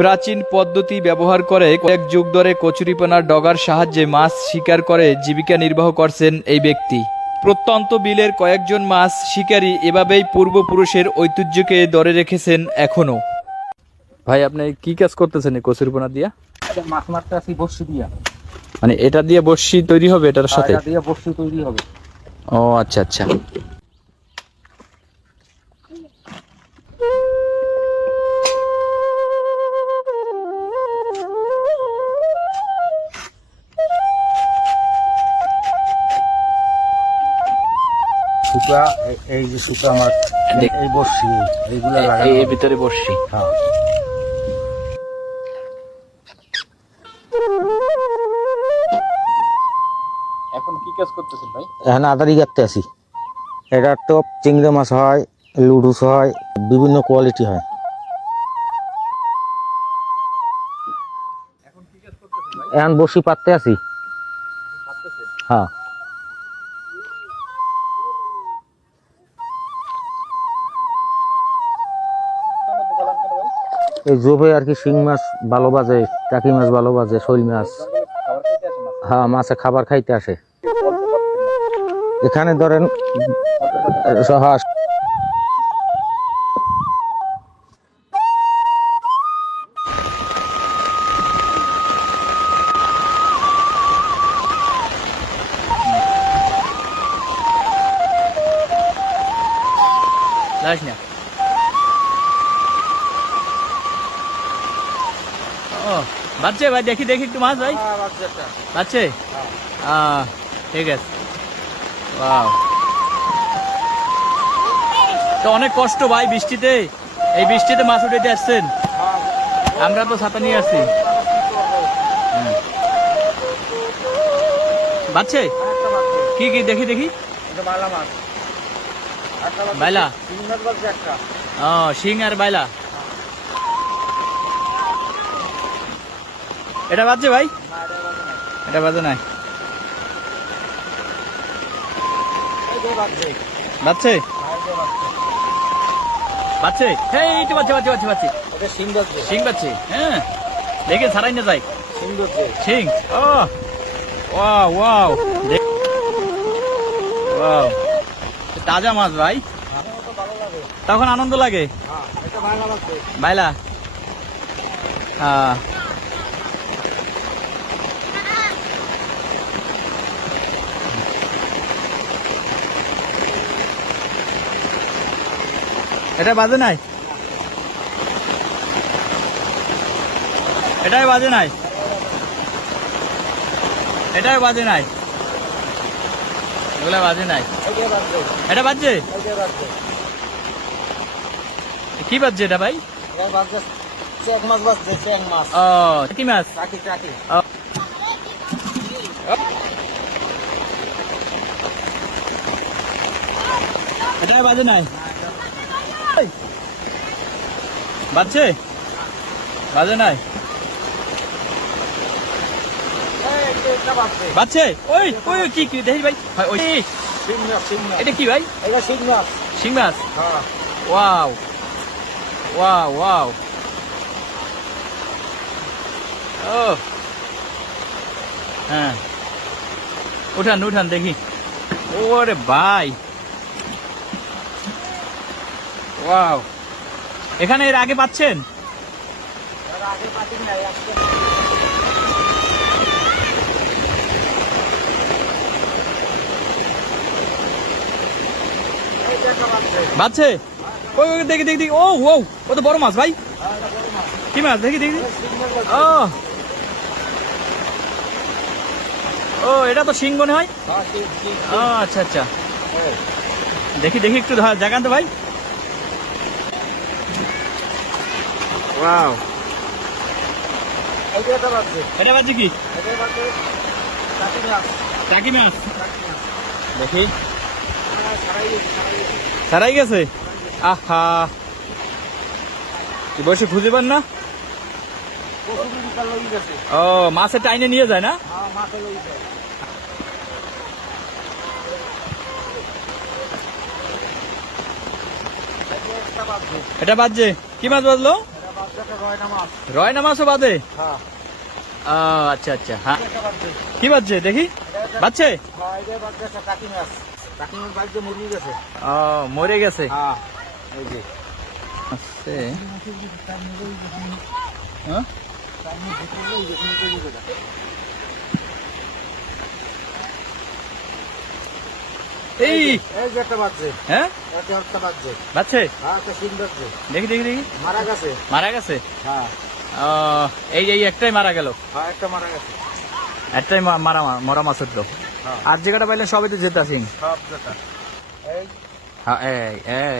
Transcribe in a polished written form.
প্রাচীন পদ্ধতি ব্যবহার করে কয়েক যুগ ধরে কচুরিপানার ডগার সাহায্যে মাছ শিকার করে জীবিকা নির্বাহ করছেন এই ব্যক্তি। প্রত্যন্ত বিলের কয়েকজন মাছ শিকারী এভাবেই পূর্বপুরুষের ঐতিহ্যকে ধরে রেখেছেন এখনো। ভাই, আপনি কি কাজ করতেছেন এই কচুরিপানা দিয়া? মাছ মারতে আসি বড়শি দিয়া। মানে এটা দিয়ে বড়শি তৈরি হবে? এটার সাথে এটা দিয়ে বড়শি তৈরি হবে। ও আচ্ছা আচ্ছা। সুতা, এই যে সুতা আমার, এই বড়শি এইগুলা লাগানো এর ভিতরে বড়শি। হ্যাঁ। এখন কি কাজ করতেছেন ভাই? এখন আদারি কাটতে আসি। এটা টপ চিংড়ি মাছ হয়, লুডুস হয়, বিভিন্ন কোয়ালিটি হয়। এখন কি কাজ করতেছেন ভাই? এখন বড়শি পাততে আসি। হ্যাঁ। এই জোবে আর কি শিং মাছ ভালো বাজে, টাকি মাছ ভালো বাজে, শৈল মাছ। হ্যাঁ, মাছে খাবার খাইতে আসে। এখানে ধরেন হ্যাঁ, যাস না। ও বাচ্চা ভাই, দেখি দেখি একটু মাছ ভাই। বাচ্চা ঠিক আছে। ওয়াও, তো অনেক কষ্ট ভাই বৃষ্টিতে, এই বৃষ্টিতে মাছ উঠাইতে আসছেন। আমরা তো ছাতা নিয়ে আসছি। বাচ্চা কি কি দেখি দেখি। বাইলা, ও শিং আর বাইলা। এটা বাজছে ভাই? এটা বাজে নাই। বাজছে বাজছে, এই তো বাজছে বাজছে বাজছে বাজছে। শিং বাজছে, হ্যাঁ দেখে ছাড়াই না যাই। শিং, ও ওয়াও ওয়াও, ওয়াও, তাজা মাছ ভাই, তখন আনন্দ লাগে। বাইলা, হ্যাঁ। এটা বাজে নাই, এটাই বাজে নাই, এটাই বাজে নাই, এগুলা বাজে নাই। এটা বাজছে, কি বাজছে এটা ভাই? ও কি মাছ? এটাই বাজে নাই, বাজছে বাজে নাই, বাজছে। ওই ওই কি কি দেখি ভাই, ওই এটা কি ভাই? শিং মাছ। ওয়াও ওয়াও ওয়াও, ও হ্যাঁ, উঠান উঠান দেখি। ওরে ভাই, ওয়াও, এখানে এর আগে পাচ্ছেন? বাচ্চে, ওই ওই দেখি দেখি দেখি। ও ও, ও তো বড় মাছ ভাই। কি মাছ দেখি দেখি। ও ও, এটা তো শিং মনে হয়। ও আচ্ছা আচ্ছা, দেখি দেখি একটু জাগান তো ভাই। ওয়াও, এটা বাজছে কি? টাকি মাছ, দেখি ছাড়াই গেছে। আহা, বসে খুঁজে পান না? ও মাছের টাইনে নিয়ে যায় না? এটা বাজছে, কি মাছ বাজলো? রয়না মাছও বাদে? হ্যাঁ ও আচ্ছা আচ্ছা, হ্যাঁ। কি বাজছে দেখি? বাজছে? টাকি মাছ বাজছে মুরগি গেছে। ও মরে গেছে। হ্যাঁ এই যে আছে। হ্যাঁ? এই এই যে একটা বাজছে, হ্যাঁ একটা বাজছে। বাজছে? হ্যাঁ একটা সিং বাজছে, দেখি দেখি দেখি। মারা গেছে। মারা গেছে? হ্যাঁ ও, এই এই একটাই মারা গেল। হ্যাঁ একটা মারা গেছে। একটাই মারা মরা মাছের তো। হ্যাঁ আর যে কটা পাইলেন সবই তো জেতা সিং। সব যেটা এই হ্যাঁ এই এই